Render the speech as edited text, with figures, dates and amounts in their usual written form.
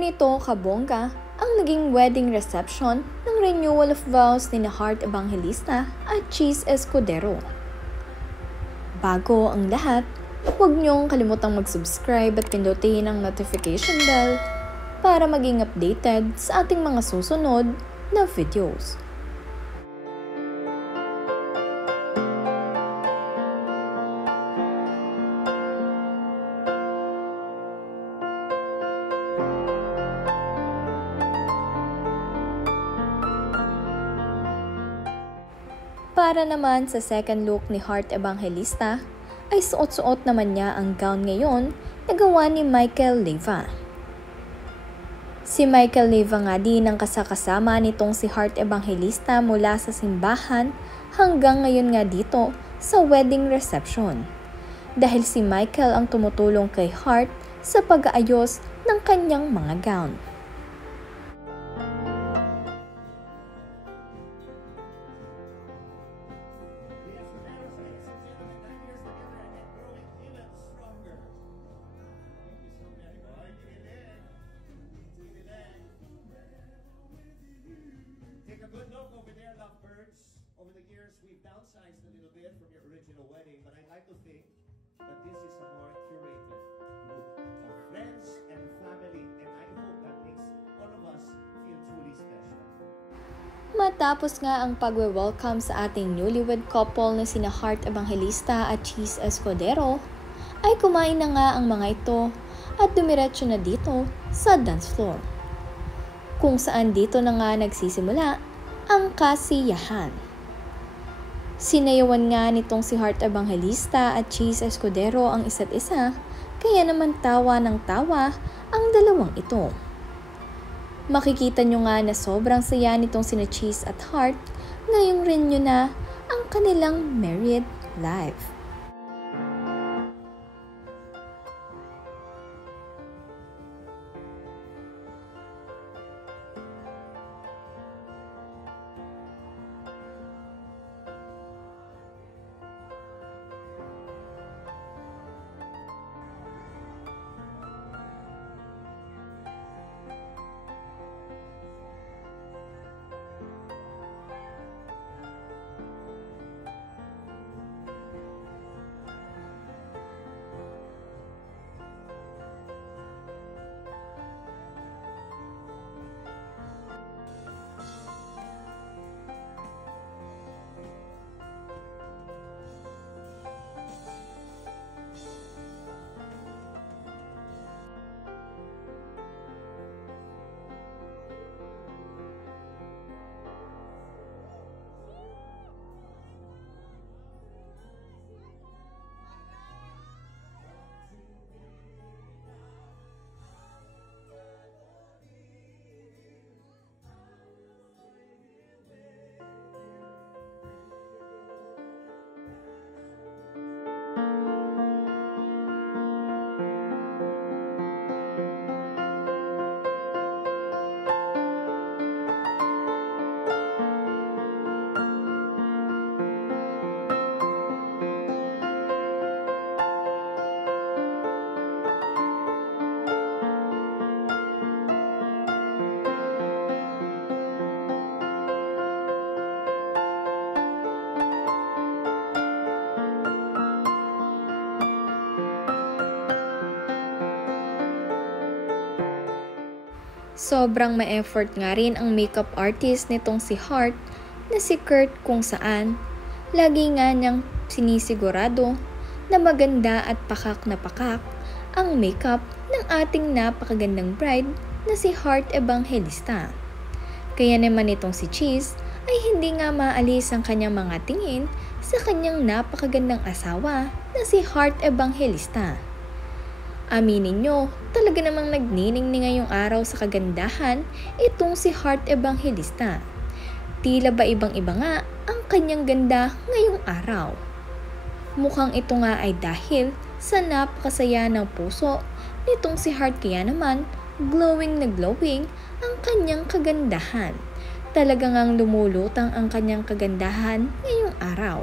Ganito kabongga ang naging wedding reception ng renewal of vows ni Heart Evangelista at Cheese Escudero. Bago ang lahat, huwag niyong kalimutang mag-subscribe at pindutin ang notification bell para maging updated sa ating mga susunod na videos. Para naman sa second look ni Heart Evangelista, ay suot-suot naman niya ang gown ngayon na gawa ni Michael Leyva. Si Michael Leyva nga din ang kasakasama nitong si Heart Evangelista mula sa simbahan hanggang ngayon nga dito sa wedding reception. Dahil si Michael ang tumutulong kay Heart sa pag-aayos ng kanyang mga gown. Take a good look over there, lovebirds. Over the years, we've downsized a little bit from your original wedding, but I'd like to think that this is a more curated look of friends and family, and I hope that makes all of us feel truly special. Matapos nga ang pagwe-welcome sa ating newlywed couple na sina Heart Evangelista at Cheese Escudero, ay kumain na nga ang mga ito at dumiretso na dito sa dance floor, kung saan dito na nga nagsisimula ang kasiyahan. Sinayawan nga nitong si Heart Evangelista at Cheese Escudero ang isa't isa, kaya naman tawa ng tawa ang dalawang ito. Makikita nyo nga na sobrang saya nitong sina Cheese at Heart ngayong renew na ang kanilang married life. Sobrang ma-effort nga rin ang makeup artist nitong si Heart na si Kurt, kung saan lagi nga niyang sinisigurado na maganda at pakak na pakak ang makeup ng ating napakagandang bride na si Heart Evangelista. Kaya naman itong si Cheese ay hindi nga maalis ang kanyang mga tingin sa kanyang napakagandang asawa na si Heart Evangelista. Aminin nyo, talaga namang nagniningning ngayong araw sa kagandahan itong si Heart Evangelista. Tila ba ibang-iba nga ang kanyang ganda ngayong araw. Mukhang ito nga ay dahil sa napakasaya ng puso nitong si Heart, kaya naman glowing na glowing ang kanyang kagandahan. Talagang lumulutang ang kanyang kagandahan ngayong araw.